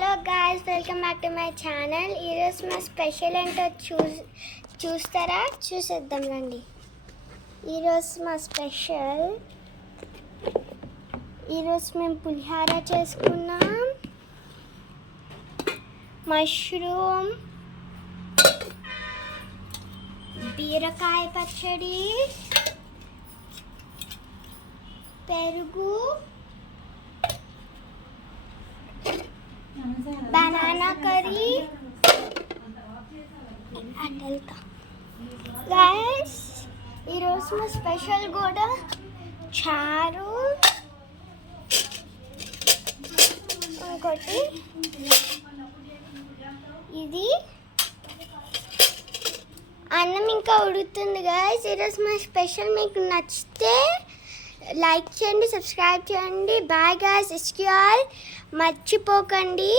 Hello guys, welcome back to my channel. ఈరోజు మా special ఏంటో చూస్తారా? చూసేద్దాం రండి. ఈరోజు మా స్పెషల్, ఈరోజు మేము పులిహార చేసుకున్నాం, మష్రూమ్, బీరకాయ పచ్చడి, పెరుగు, బనానా కర్రీ. గైస్, ఈరోజు మా స్పెషల్ కూడా చారు, ఇంకోటి ఇది అన్నం ఇంకా ఉడుకుతుంది. గైస్, ఈరోజు మా స్పెషల్ మీకు నచ్చితే లైక్ చేయండి, సబ్స్క్రైబ్ చేయండి. Bye guys, it's all. మర్చిపోకండి.